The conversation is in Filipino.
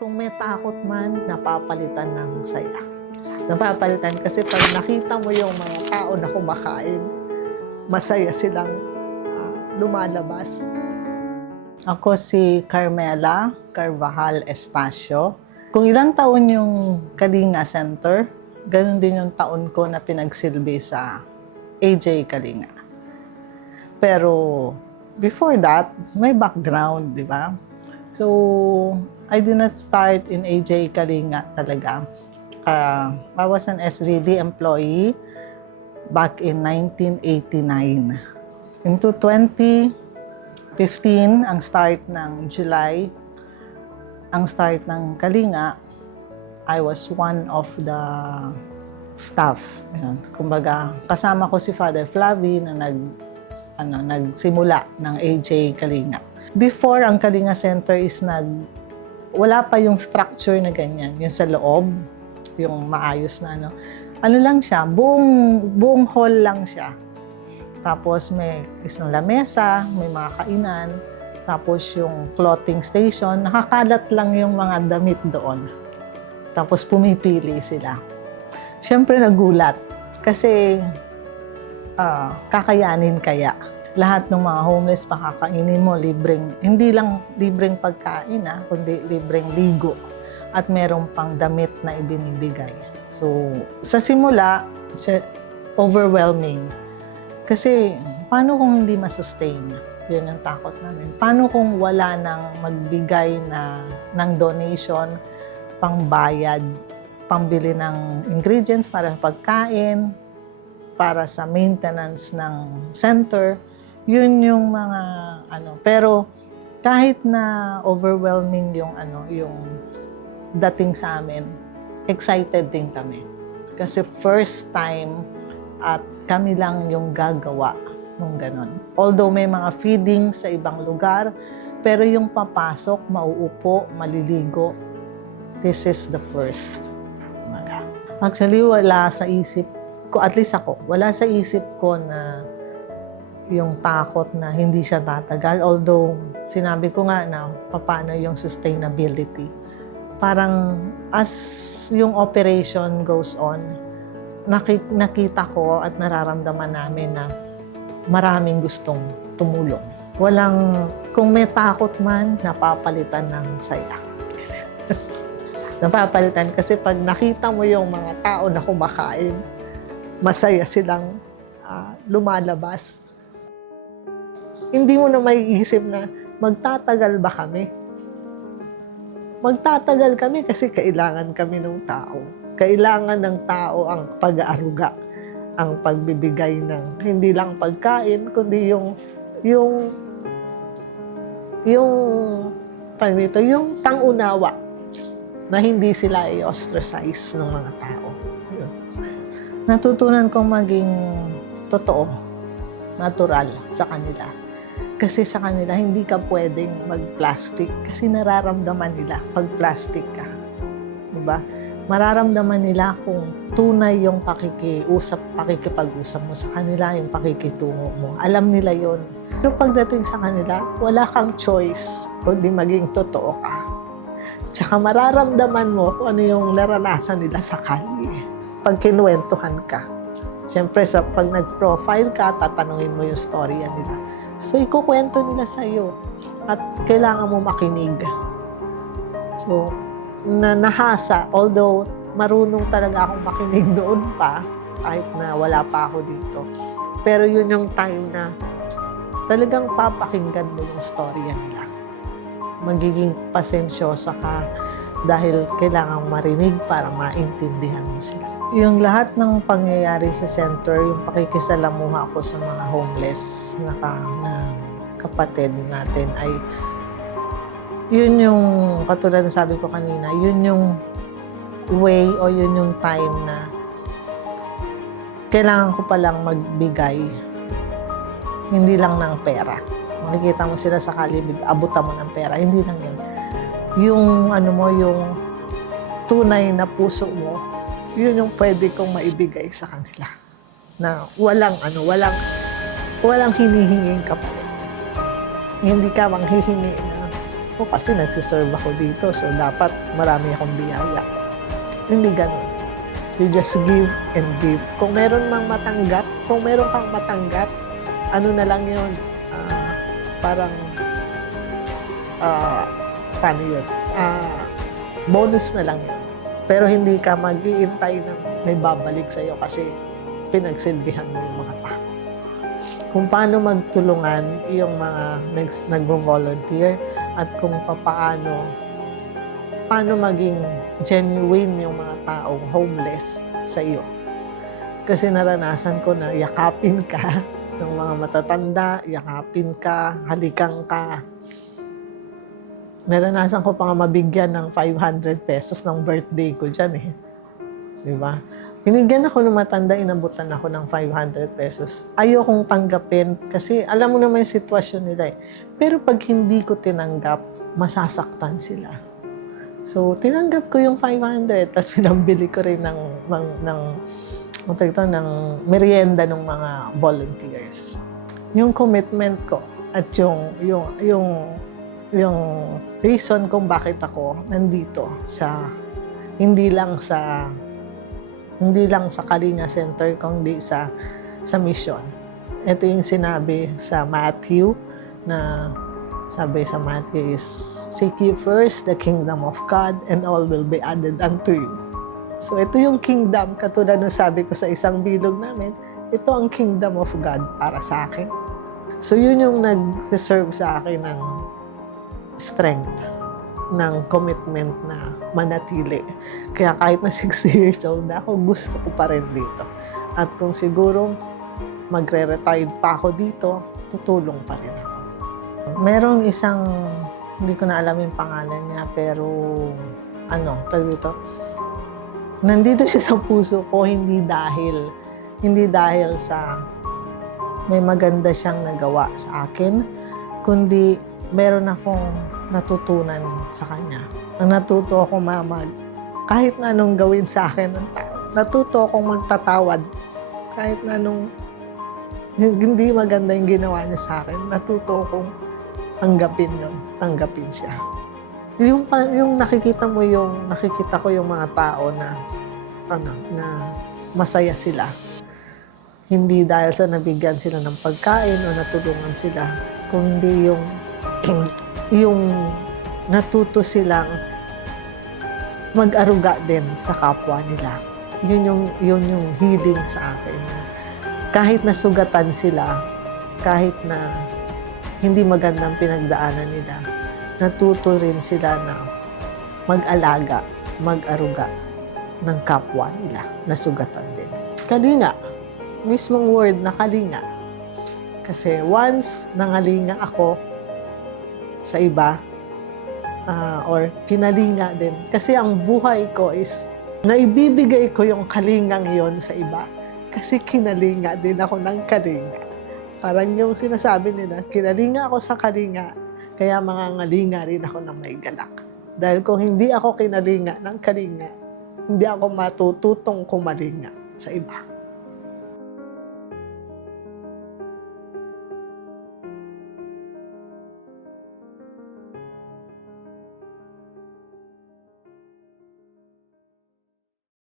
Kung may takot man, napapalitan ng saya. Napapalitan kasi pag nakita mo yung mga tao na kumakain, masaya silang lumalabas. Ako si Carmela Carvajal Estacio. Kung ilang taon yung Kalinga Center, ganun din yung taon ko na pinagsilbi sa AJ Kalinga. Pero before that, may background, di ba? So, I did not start in AJ Kalinga talaga. I was an SVD employee back in 1989. Into 2015, ang start ng July, ang start ng Kalinga, I was one of the staff. Ayan. Kumbaga, kasama ko si Father Flavi na nagsimula ng AJ Kalinga. Before ang Kalinga Center is wala pa yung structure na ganyan, yung sa loob, yung maayos na ano lang siya, buong hall lang siya. Tapos may isang lamesa, may mga kainan, tapos yung clothing station, nakakalat lang yung mga damit doon. Tapos pumipili sila. Siyempre nagulat kasi kakayanin kaya. Lahat ng mga homeless pakakainin mo, hindi lang libreng pagkain, kundi libreng ligo. At meron pang damit na ibinibigay. So, sa simula, overwhelming. Kasi, paano kung hindi masustain? Yun yung takot namin. Paano kung wala nang magbigay ng donation, pangbayad, pambili ng ingredients para sa pagkain, para sa maintenance ng center? Yun yung mga pero kahit na overwhelming yung dating sa amin, excited din kami. Kasi first time at kami lang yung gagawa nung ganon. Although may mga feeding sa ibang lugar, pero yung papasok, mauupo, maliligo, this is the first. Actually, wala sa isip ko, at least ako, wala sa isip ko na yung takot na hindi siya tatagal. Although, sinabi ko nga na paano yung sustainability. Parang as yung operation goes on, nakita ko at nararamdaman namin na maraming gustong tumulong. Kung may takot man, napapalitan ng saya. Napapalitan kasi pag nakita mo yung mga tao na kumakain, masaya silang lumalabas. Hindi mo na maiisip na magtatagal ba kami? Magtatagal kami kasi kailangan kami ng tao. Kailangan ng tao ang pag-aaruga, ang pagbibigay ng hindi lang pagkain, kundi yung pang-unawa na hindi sila i-ostracize ng mga tao. Natutunan kong maging totoo, natural sa kanila. Kasi sa kanila, hindi ka pwedeng mag-plastic kasi nararamdaman nila pag plastic ka. Diba? Mararamdaman nila kung tunay yung pakikipag-usap mo sa kanila, yung pakikitungo mo. Alam nila yon. Pero pagdating sa kanila, wala kang choice kundi maging totoo ka. Tsaka mararamdaman mo kung ano yung naranasan nila sa kalye. Pag kinuwentuhan ka. Siyempre, pag nag-profile ka, tatanungin mo yung storya nila. So, ikukwento nila sa iyo at kailangan mo makinig. So, nahasa, although marunong talaga akong makinig noon pa, kahit na wala pa ako dito. Pero yun yung time na talagang papakinggan mo yung storya nila. Magiging pasensyosa ka dahil kailangan marinig para maintindihan mo sila. Yung lahat ng pangyayari sa center, yung pakikisalamuha ko sa mga homeless na kapatid natin ay yun yung, katulad na sabi ko kanina, yun yung way o yun yung time na kailangan ko palang magbigay, hindi lang ng pera. Makikita mo sila sa kalibig, abutan mo ng pera, hindi lang yun. Yung yung tunay na puso mo, yun yung pwede kong maibigay sa kanila. Na walang hinihinging kapalit. Hindi ka manghihingi na ko kasi nagsiserve ako dito. So, dapat marami akong biyaya. Hindi ganun. You just give and give. Kung meron mang matanggap, kung meron kang matanggap, ano na lang yun, parang, paano yun? Bonus na lang yun. Pero hindi ka mag-iintay ng may babalik sa'yo kasi pinagsilbihan mo yung mga tao. Kung paano magtulungan yung mga nagvo-volunteer at kung paano maging genuine yung mga taong homeless sa iyo. Kasi naranasan ko na yakapin ka ng mga matatanda, yakapin ka, halikan ka. Naranasan ko pa nga mabigyan ng 500 pesos ng birthday ko dyan eh. Diba? Binigyan ako ng matanda, inabutan ako ng 500 pesos. Ayokong tanggapin kasi alam mo naman yung sitwasyon nila eh. Pero pag hindi ko tinanggap, masasaktan sila. So, tinanggap ko yung 500, tapos pinambili ko rin ng merienda ng mga volunteers. Yung commitment ko at yung reason kung bakit ako nandito hindi lang sa Kalinga Center kundi sa mission. Ito yung sinabi sa Matthew na sabi sa Matthew is, seek ye first the kingdom of God and all will be added unto you. So ito yung kingdom, katulad ng sabi ko sa isang bilog namin, ito ang kingdom of God para sa akin. So yun yung nag-serve sa akin ng strength, ng commitment na manatili. Kaya kahit na 60 years old na ako, gusto ko pa rin dito. At kung siguro magre-retired pa ako dito, tutulong pa rin ako. Merong isang, hindi ko na alam yung pangalan niya, pero nandito siya sa puso ko, hindi dahil sa may maganda siyang nagawa sa akin, kundi meron akong natutunan sa kanya. Natuto ako kahit na anong gawin sa akin ng tao. Natuto akong magpatawad kahit na anong hindi maganda yung ginawa niya sa akin. Natuto akong tanggapin siya. Yung nakikita ko yung mga tao na masaya sila. Hindi dahil sa nabigyan sila ng pagkain o natulungan sila, kung hindi yung natuto silang mag-aruga din sa kapwa nila. Yun yung healing sa akin. Kahit nasugatan sila, kahit na hindi magandang pinagdaanan nila, natuto rin sila na mag-alaga, mag-aruga ng kapwa nila, nasugatan din. Kalinga, mismong word na kalinga. Kasi once nangalinga ako sa iba, or kinalinga din. Kasi ang buhay ko is, naibibigay ko yung kalingang yon sa iba. Kasi kinalinga din ako ng kalinga. Parang yung sinasabi nila, kinalinga ako sa kalinga, kaya mangangalinga rin ako ng may galak. Dahil kung hindi ako kinalinga ng kalinga, hindi ako matututong kumalinga sa iba.